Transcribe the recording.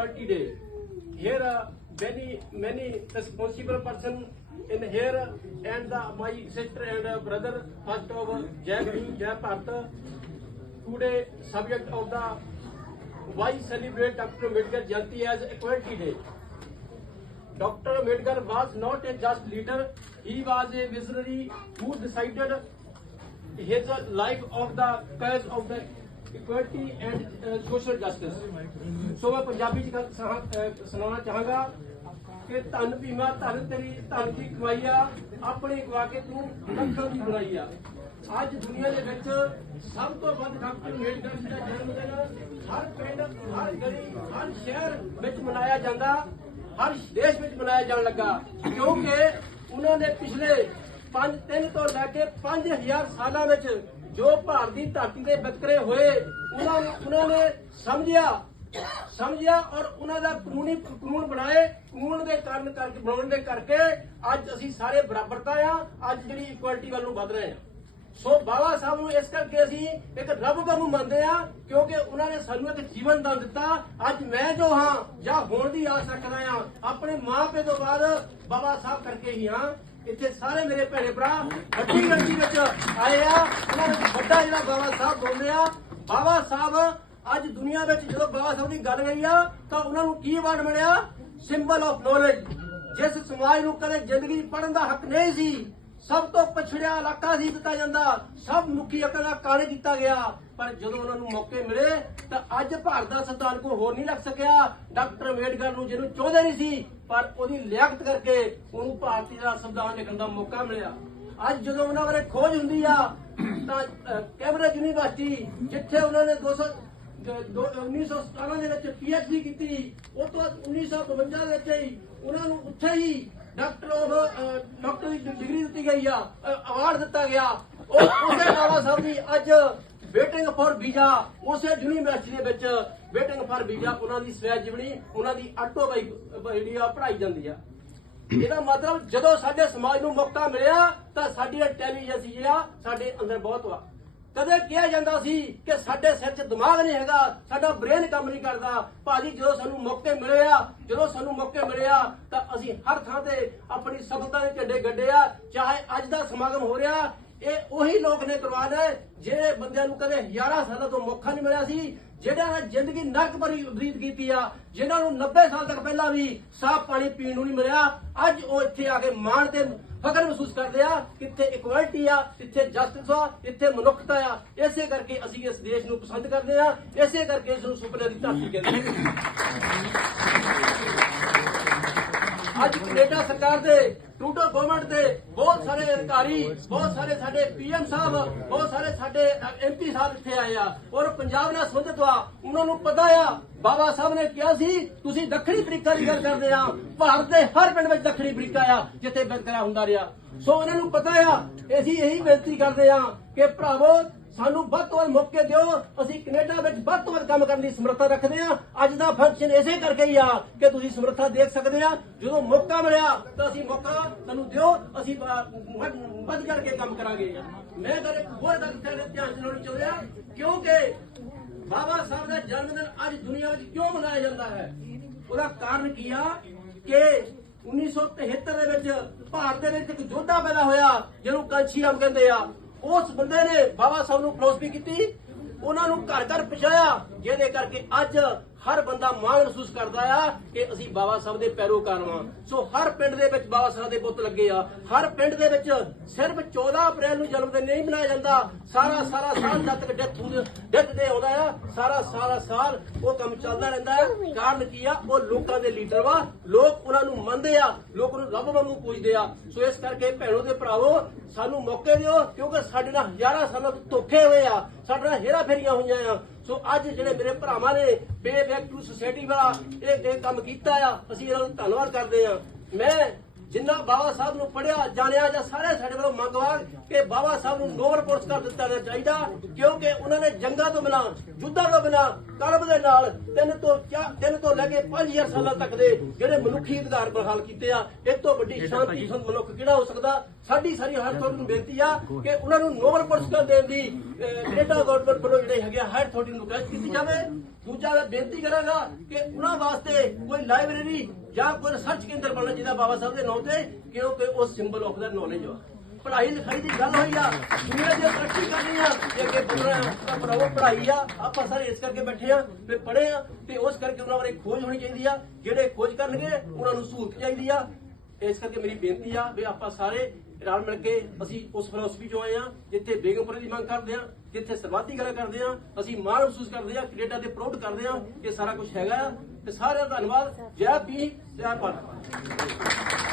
Equality Day. Here, uh, many many responsible person in here, and the, my sister and uh, brother, first of all, Jai Bhim, Jai Bharat. Today, subject of the why celebrate Dr. Ambedkar Jayanti as Equality Day. Dr. Ambedkar was not a just leader; he was a visionary who decided his life of the cause of the equality and uh, social ਸੋ ਮੈਂ ਪੰਜਾਬੀ ਚ ਗੱਲ ਸੁਣਾਉਣਾ ਚਾਹਾਂਗਾ ਕਿ ਧੰਨ ਭੀਮਾ ਧੰਨ ਤੇਰੀ ਧੰਨ ਦੀ ਕਮਾਈ ਆ ਆਪਣੇ ਗਵਾ ਕੇ ਤੂੰ ਲੱਖਾਂ ਦੀ ਬਣਾਈ ਆ। ਅੱਜ ਦੁਨੀਆ ਦੇ ਵਿੱਚ ਸਭ ਤੋਂ ਵੱਧ ਡਾਕਟਰ ਅੰਬੇਡਕਰ ਜੀ ਦਾ ਜਨਮ ਦਿਨ ਹਰ ਪਿੰਡ ਹਰ ਗਲੀ ਹਰ ਸ਼ਹਿਰ ਵਿੱਚ ਮਨਾਇਆ ਜਾਂਦਾ ਹਰ ਦੇਸ਼ ਵਿੱਚ ਮਨਾਇਆ ਜਾਣ ਲੱਗਾ। ਕਿਉਂਕਿ ਉਹਨਾਂ ਨੇ ਪਿਛਲੇ 5 3 ਤੋਂ ਲੈ ਕੇ 5000 ਸਾਲਾਂ ਵਿੱਚ ਜੋ ਭਾਰਤੀ ਧਰਤੀ ਦੇ ਵਿਤਕਰੇ ਹੋਏ, ਉਹਨਾਂ ਉਹਨਾਂ ਨੇ ਸਮਝਿਆ ਸਮਝਿਆ ਔਰ ਉਹਨਾਂ ਦਾ ਕਾਨੂੰਨੀ ਕਾਨੂੰਨ ਬਣਾਏ। ਕਾਨੂੰਨ ਦੇ ਕਾਰਨ ਕਰਕੇ ਬਣਾਉਣ ਦੇ ਕਰਕੇ ਅੱਜ ਅਸੀਂ ਸਾਰੇ ਬਰਾਬਰਤਾ ਆ, ਅੱਜ ਜਿਹੜੀ ਇਕੁਐਲਿਟੀ ਵੱਲ ਨੂੰ ਵਧ ਰਹੇ ਆ। ਸੋ ਬਾਬਾ ਸਾਹਿਬ ਨੂੰ ਇਸ ਕਰਕੇ ਅਸੀਂ ਇੱਕ ਰੱਬ ਵਾਂਗੂ ਮੰਨਦੇ ਆ, ਕਿਉਂਕਿ ਉਹਨਾਂ ਨੇ ਸਾਨੂੰ ਇੱਕ ਜੀਵਨ ਦਾਨ ਦਿੱਤਾ। ਅੱਜ ਮੈਂ ਜੋ ਹਾਂ ਜਾਂ ਹੋਣ ਦੀ ਆਸ ਰੱਖਦਾ ਆ, ਆਪਣੇ ਮਾਪੇ ਤੋਂ ਬਾਅਦ ਬਾਬਾ ਸਾਹਿਬ ਕਰਕੇ ਹੀ ਹਾਂ। ਇੱਥੇ ਸਾਰੇ ਮੇਰੇ ਭੈਣੇ ਭਰਾ ਵੱਡੀ ਗਿਣਤੀ ਵਿੱਚ ਆਏ ਆ। ਉਹਨਾਂ ਵਿੱਚ ਵੱਡਾ ਜਿਹੜਾ ਬਾਬਾ ਸਾਹਿਬ ਬੋਲਦੇ ਆ। ਬਾਬਾ ਸਾਹਿਬ, ਅੱਜ ਦੁਨੀਆ ਵਿੱਚ ਜਦੋਂ ਬਾਬਾ ਸਾਹਿਬ ਦੀ ਗੱਲ ਗਈ ਆ, ਤਾਂ ਉਹਨਾਂ ਨੂੰ ਕੀ ਅਵਾਰਡ ਮਿਲਿਆ? ਸਿੰਬਲ ਆਫ ਨੋਲੇਜ ਜਿਸ ਸਮਾਜ ਨੂੰ ਕਦੇ ਜ਼ਿੰਦਗੀ ਪੜਨ ਦਾ ਹੱਕ ਨਹੀਂ ਸੀ। ਸਭ ਤੋਂ ਪਛੜਿਆ ਇਲਾਕਾ ਸੀ ਦਿੱਤਾ ਜਾਂਦਾ। ਸਭ ਮੁਖੀ ਅਕਲ ਦਾ ਕਾਣੇ ਕੀਤਾ ਗਿਆ। ਪਰ ਜਦੋਂ ਉਹਨਾਂ ਨੂੰ ਮੌਕੇ ਮਿਲੇ ਤਾਂ ਅੱਜ ਭਾਰਤ ਦਾ ਸੰਵਿਧਾਨ ਕੋ ਹੋਰ ਨਹੀਂ ਲੱਗ ਸਕਿਆ। ਡਾਕਟਰ ਅੰਬੇਡਕਰ ਨੂੰ ਜਿਹਨੂੰ ਚਾਹੁੰਦੇ ਨਹੀਂ ਸੀ ਪਰ ਉਹਦੀ ਲਿਆਕਤ ਕਰਕੇ ਉਹਨੂੰ ਭਾਰਤੀ ਦਾ ਸੰਵਿਧਾਨ ਲਿਖਣ ਦਾ ਮੌਕਾ ਮਿਲਿਆ। ਅੱਜ ਜਦੋਂ ਉਹਨਾਂ ਬਾਰੇ ਖੋਜ ਹੁੰਦੀ ਆ ਤਾਂ ਅਹ, ਯੂਨੀਵਰਸਿਟੀ ਜਿੱਥੇ ਉਹਨਾਂ ਨੇ 200 ਦ- ਦੋ- 1917 ਦੇ ਵਿੱਚ ਪੀਐਚਡੀ ਕੀਤੀ ਉਹ ਤੋਂ ਬਾਅਦ 1952 ਦੇ ਵਿੱਚ ਹੀ ਉਹਨਾਂ ਨੂੰ ਉੱਥੇ ਹੀ ਡਾਕਟਰ ਆਫ ਡਾਕਟਰ ਦੀ ਡਿਗਰੀ ਦਿੱਤੀ ਗਈ ਆ ਅਵਾਰਡ ਦਿੱਤਾ ਗਿਆ। ਉਹ ਉਸੇ ਬਾਬਾ ਸਾਹਿਬ ਦੀ ਅੱਜ ਵੇਟਿੰਗ ਫॉर ਵੀਜ਼ਾ, ਉਸੇ ਯੂਨੀਵਰਸਿਟੀ ਦੇ ਵਿੱਚ ਵੇਟਿੰਗ ਫॉर ਵੀਜ਼ਾ, ਉਹਨਾਂ ਦੀ ਸਵੈ ਜੀਵਨੀ, ਉਹਨਾਂ ਦੀ ਆਟੋ ਬਾਈ ਜਿਹੜੀ ਆ, ਪੜ੍ਹਾਈ ਜਾਂਦੀ ਆ। ਇਹਦਾ ਮਤਲਬ ਜਦੋਂ ਸਾਡੇ ਸਮਾਜ ਨੂੰ ਮੌਕਾ ਮਿਲਿਆ, ਤਾਂ ਸਾਡੀ ਇੰਟੈਲੀਜੈਂਸ ਜਿਹੜਾ ਸਾਡੇ ਅੰਦਰ ਬਹੁਤ ਵਾ। ਕਦੇ ਕਿਹਾ ਜਾਂਦਾ ਸੀ ਕਿ ਸਾਡੇ ਸਿਰ 'ਚ ਦਿਮਾਗ ਨਹੀਂ ਹੈਗਾ, ਸਾਡਾ ਬ੍ਰੇਨ ਕੰਮ ਨਹੀਂ ਕਰਦਾ। ਭਾਜੀ, ਜਦੋਂ ਸਾਨੂੰ ਮੌਕੇ ਮਿਲੇ ਆ, ਜਦੋਂ ਸਾਨੂੰ ਮੌਕੇ ਮਿਲੇ ਆ, ਤਾਂ ਅਸੀਂ ਹਰ ਥਾਂ ਤੇ ਆਪਣੀ ਸਫਲਤਾ ਦੇ ਝੰਡੇ ਗੱਡੇ ਆ। ਚਾਹੇ ਅੱਜ ਦਾ ਸਮਾਗਮ ਹੋ ਰਿਹਾ ਇਹ ਉਹੀ ਲੋਕ ਨੇ ਕਰਵਾਇਆ ਹੈ ਜਿਹੜੇ ਬੰਦਿਆਂ ਨੂੰ ਕਦੇ ਹਜ਼ਾਰਾਂ ਸਾਲਾਂ ਤੋਂ ਮੌਕਾ ਨਹੀਂ ਮਿਲਿਆ ਸੀ ਜਿਹੜਾ ਨੇ ਜ਼ਿੰਦਗੀ ਨਰਕ ਭਰੀ ਬਤੀਤ ਕੀਤੀ ਆ ਜਿਨ੍ਹਾਂ ਨੂੰ 90 ਸਾਲ ਤੱਕ ਪਹਿਲਾਂ ਵੀ ਸਾਫ਼ ਪਾਣੀ ਪੀਣ ਨੂੰ ਨਹੀਂ ਮਿਲਿਆ, ਅੱਜ ਉਹ ਇੱਥੇ ਆ ਕੇ ਮਾਣ ਤੇ ਫਖਰ ਮਹਿਸੂਸ ਕਰਦੇ ਆ, ਕਿੱਥੇ ਇਕੁਐਲਿਟੀ ਆ ਇੱਥੇ ਜਸਟਿਸ ਆ ਇੱਥੇ ਮਨੁੱਖਤਾ ਆ, ਇਸੇ ਕਰਕੇ ਅਸੀਂ ਇਸ ਦੇਸ਼ ਨੂੰ ਪਸੰਦ ਕਰਦੇ ਆ, ਇਸੇ ਕਰਕੇ ਇਸ ਨੂੰ ਸੁਪਨੇ ਦੀ ਧਰਤੀ ਕਹਿੰਦੇ ਅੱਜ ਕੈਨੇਡਾ ਸਰਕਾਰ ਦੇ ਟਰੂਡੋ ਗਵਰਨਮੈਂਟ ਦੇ ਬਹੁਤ ਸਾਰੇ ਅਧਿਕਾਰੀ, ਬਹੁਤ ਸਾਰੇ ਸਾਡੇ ਪੀਐਮ ਸਾਹਿਬ, ਬਹੁਤ ਸਾਰੇ ਸਾਡੇ ਐਮਪੀ ਸਾਹਿਬ ਇੱਥੇ ਆਏ ਆ। ਔਰ ਪੰਜਾਬ ਨਾਲ ਸੰਬੰਧਿਤ ਆ, ਉਹਨਾਂ ਨੂੰ ਪਤਾ ਆ, ਬਾਬਾ ਸਾਹਿਬ ਨੇ ਕਿਹਾ ਸੀ, ਤੁਸੀਂ ਦੱਖਣੀ ਅਫਰੀਕਾ ਦੀ ਗੱਲ ਕਰਦੇ ਆ। ਭਾਰਤ ਦੇ ਹਰ ਪਿੰਡ ਵਿੱਚ ਦੱਖਣੀ ਅਫਰੀਕਾ ਆ, ਜਿੱਥੇ ਬਿਲਕਰਾ ਹੁੰਦਾ ਰਿਹਾ। ਸੋ ਉਹਨਾਂ ਨੂੰ ਪਤਾ ਆ, ਅਸੀਂ ਇਹੀ ਬੇਨਤੀ ਕਰਦੇ ਆ ਕਿ ਭਰਾਵੋ ਸਾਨੂੰ ਵੱਧ ਤੋਂ ਵੱਧ ਮੌਕੇ ਦਿਓ। ਅਸੀਂ ਕੈਨੇਡਾ ਵਿੱਚ ਵੱਧ ਤੋਂ ਵੱਧ ਕੰਮ ਕਰਨ ਦੀ ਸਮਰੱਥਾ ਰੱਖਦੇ ਆ ਅੱਜ ਦਾ ਫੰਕਸ਼ਨ ਇਸੇ ਕਰਕੇ ਹੀ ਆ ਕਿ ਤੁਸੀਂ ਸਮਰੱਥਾ ਦੇਖ ਸਕਦੇ ਆ ਜਦੋਂ ਮੌਕਾ ਮਿਲਿਆ, ਤਾਂ ਅਸੀਂ ਮੌਕਾ ਸਾਨੂੰ ਦਿਓ। ਅਸੀਂ ਵੱਧ ਕਰਕੇ ਕੰਮ ਕਰਾਂਗੇ। ਮੈਂ ਗੱਲ ਹੋਰ ਗੱਲ ਤੁਹਾਡੇ ਧਿਆਨ ਚ ਚਾਹੁੰਦਾ ਕਿਉਂਕਿ ਬਾਬਾ ਸਾਹਿਬ ਦਾ ਜਨਮ ਦਿਨ ਅੱਜ ਦੁਨੀਆ ਵਿੱਚ ਕਿਉਂ ਮਨਾਇਆ ਜਾਂਦਾ ਹੈ? ਉਹਦਾ ਕਾਰਨ ਕੀ ਆ ਕਿ 1973 ਦੇ ਵਿੱਚ ਭਾਰਤ ਦੇ ਵਿੱਚ ਇੱਕ ਯੋਧਾ ਪੈਦਾ ਹੋਇਆ, ਜਿਹਨੂੰ ਕਾਂਸ਼ੀਰਾਮ ਕਹਿੰਦੇ ਆ। ਉਸ ਬੰਦੇ ਨੇ ਬਾਬਾ ਸਾਹਿਬ ਨੂੰ ਫਿਲਾਸਫੀ ਕੀਤੀ, ਉਹਨਾਂ ਨੂੰ ਘਰ ਘਰ ਪਹੁੰਚਾਇਆ, ਜਿਹਦੇ ਕਰਕੇ ਅੱਜ ਹਰ ਬੰਦਾ ਮਾਣ ਮਹਿਸੂਸ ਕਰਦਾ ਆ ਕਿ ਅਸੀਂ ਬਾਬਾ ਸਾਹਿਬ ਦੇ ਪੈਰੋਕਾਰ ਵਾਂ। ਸੋ ਹਰ ਪਿੰਡ ਦੇ ਵਿੱਚ ਬਾਬਾ ਸਾਹਿਬ ਦੇ ਬੁੱਤ ਲੱਗੇ ਆ। ਹਰ ਪਿੰਡ ਦੇ ਵਿੱਚ ਸਿਰਫ 14 ਅਪ੍ਰੈਲ ਨੂੰ ਜਨਮ ਦਿਨ ਨਹੀਂ ਮਨਾਇਆ ਜਾਂਦਾ। ਸਾਰਾ ਸਾਰਾ ਸਾਲ ਜਦ ਤੱਕ ਡੈਥ ਡੈਥ ਦੇ ਆਉਂਦਾ ਆ, ਸਾਰਾ ਸਾਰਾ ਸਾਲ ਉਹ ਕੰਮ ਚੱਲਦਾ ਰਹਿੰਦਾ ਹੈ ਕਾਰਨ ਕੀ ਆ? ਉਹ ਲੋਕਾਂ ਦੇ ਲੀਡਰ ਵਾ। ਲੋਕ ਉਹਨਾਂ ਨੂੰ ਮੰਨਦੇ ਆ। ਲੋਕ ਉਹਨੂੰ ਰੱਬ ਵਾਂਗੂ ਪੂਜਦੇ ਆ। ਸੋ ਇਸ ਕਰਕੇ ਭੈਣੋ ਤੇ ਭਰਾਵੋ, ਸਾਨੂੰ ਮੌਕੇ ਦਿਓ ਕਿਉਂਕਿ ਸਾਡੇ ਨਾਲ ਹਜ਼ਾਰਾਂ ਸਾਲਾਂ ਤੋਂ ਧੋਖੇ ਹੋਏ ਆ। ਸਾਡੇ ਨਾਲ ਹੇਰਾ ਫੇਰੀਆਂ ਹੋਈਆਂ ਆ। ਸੋ ਅੱਜ ਜਿਹੜੇ ਮੇਰੇ ਭਰਾਵਾਂ ਨੇ ਬੇ ਬੈਕ ਟੂ ਸੁਸਾਇਟੀ ਵਾਲਾ ਇਹ ਇਹ ਕੰਮ ਕੀਤਾ ਆ, ਅਸੀਂ ਇਹਨਾਂ ਨੂੰ ਧੰਨਵਾਦ ਕਰਦੇ ਆ ਮੈਂ ਜਿੰਨਾ ਬਾਬਾ ਸਾਹਿਬ ਨੂੰ ਪੜਿਆ ਜਾਣਿਆ ਜਾਂ ਸਾਰੇ ਸਾਡੇ ਵੱਲੋਂ ਮੰਗਵਾ ਕਿ ਬਾਬਾ ਸਾਹਿਬ ਨੂੰ ਨੋਬਲ ਪੁਰਸਕਾਰ ਦਿੱਤਾ ਜਾਣਾ ਚਾਹੀਦਾ ਕਿਉਂਕਿ ਉਹਨਾਂ ਨੇ ਜੰਗਾਂ ਤੋਂ ਬਿਨਾਂ ਯੁੱਧਾਂ ਤੋਂ ਬਿਨਾਂ ਕਲਬ ਦੇ ਨਾਲ ਤਿੰਨ ਤੋਂ ਤਿੰਨ ਤੋਂ ਲੈ ਕੇ 5000 ਸਾਲਾਂ ਤੱਕ ਦੇ ਜਿਹੜੇ ਮਨੁੱਖੀ ਅਧਿਕਾਰ ਬਹਾਲ ਕੀਤੇ ਆ ਇਹ ਤੋਂ ਵੱਡੀ ਸ਼ਾਂਤੀ ਸੰਤ ਮਨੁੱਖ ਕਿਹੜਾ ਹੋ ਸਕਦਾ? ਸਾਡੀ ਸਾਰੀ ਹਰ ਤੁਹਾਡੀ ਨੂੰ ਬੇਨਤੀ ਆ ਕਿ ਉਹਨਾਂ ਨੂੰ ਨੋਬਲ ਪੁਰਸਕਾਰ ਦੇਣ ਦੀ ਕੈਨੇਡਾ ਗਵਰਨਮੈਂਟ ਵੱਲੋਂ ਜਿਹੜੇ ਹੈਗੇ ਹਰ ਤੁਹਾਡੀ ਨੂੰ ਰਿਕਵੈਸਟ ਕੀਤੀ ਜਾਵੇ। ਦੂਜਾ ਮੈਂ ਬੇਨਤੀ ਕਰਾਂਗਾ ਕਿ ਉਹਨਾਂ ਵਾਸਤੇ ਕੋਈ ਲਾਇਬ੍ਰੇਰੀ ਜਾਂ ਕੋਈ ਰਿਸਰਚ ਕੇਂਦਰ ਬਣਨਾ ਚਾਹੀਦਾ ਬਾਬਾ ਸਾਹਿਬ ਦੇ ਨਾਂ ਤੇ, ਕਿਉਂਕਿ ਉਹ ਸਿੰਬਲ ਆਫ ਦਾ ਨੌਲੇਜ ਆ। ਪੜ੍ਹਾਈ ਲਿਖਾਈ ਦੀ ਗੱਲ ਹੋਈ ਆ। ਦੁਨੀਆ ਦੀ ਤਰੱਕੀ ਕਰਨੀ ਆ। ਜੇ ਅੱਗੇ ਬੋਲਣਾ ਭਰਾਵੋ ਪੜ੍ਹਾਈ ਆ। ਆਪਾਂ ਸਾਰੇ ਇਸ ਕਰਕੇ ਬੈਠੇ ਆ ਤੇ ਪੜ੍ਹੇ ਆ ਤੇ ਉਸ ਕਰਕੇ ਉਹਨਾਂ ਬਾਰੇ ਖੋਜ ਹੋਣੀ ਚਾਹੀਦੀ ਆ। ਜਿਹੜੇ ਖੋਜ ਕਰਨਗੇ, ਉਹਨਾਂ ਨੂੰ ਸਹੂਲਤ ਚਾਹੀਦੀ ਆ। ਇਸ ਕਰਕੇ ਮੇਰੀ ਬੇਨਤੀ ਆ ਵੀ ਆਪਾਂ ਸਾਰੇ ਰਲ ਮਿਲ ਕੇ ਅਸੀਂ ਉਸ ਫਿਲਾਸਫੀ ਚੋਂ ਆਏ ਆ ਜਿੱਥੇ ਬੇਗਮਪੁਰੇ ਦੀ ਮੰਗ ਕਰਦੇ ਆ ਜਿੱਥੇ ਸਰਵਾਤੀ ਗੱਲ ਕਰਦੇ ਆ ਅਸੀਂ ਮਾਣ ਮਹਿਸੂਸ ਕਰਦੇ ਆ ਕੈਨੇਡਾ ਤੇ ਪ੍ਰਾਊਡ ਕਰਦੇ ਆ ਕਿ ਸਾਰਾ ਕੁਝ ਹੈਗਾ ਆ ਤੇ ਸਾਰਿਆਂ ਦਾ ਧੰਨਵਾਦ। ਜੈ ਪੀ ਜੈ ਭਾਰਤ।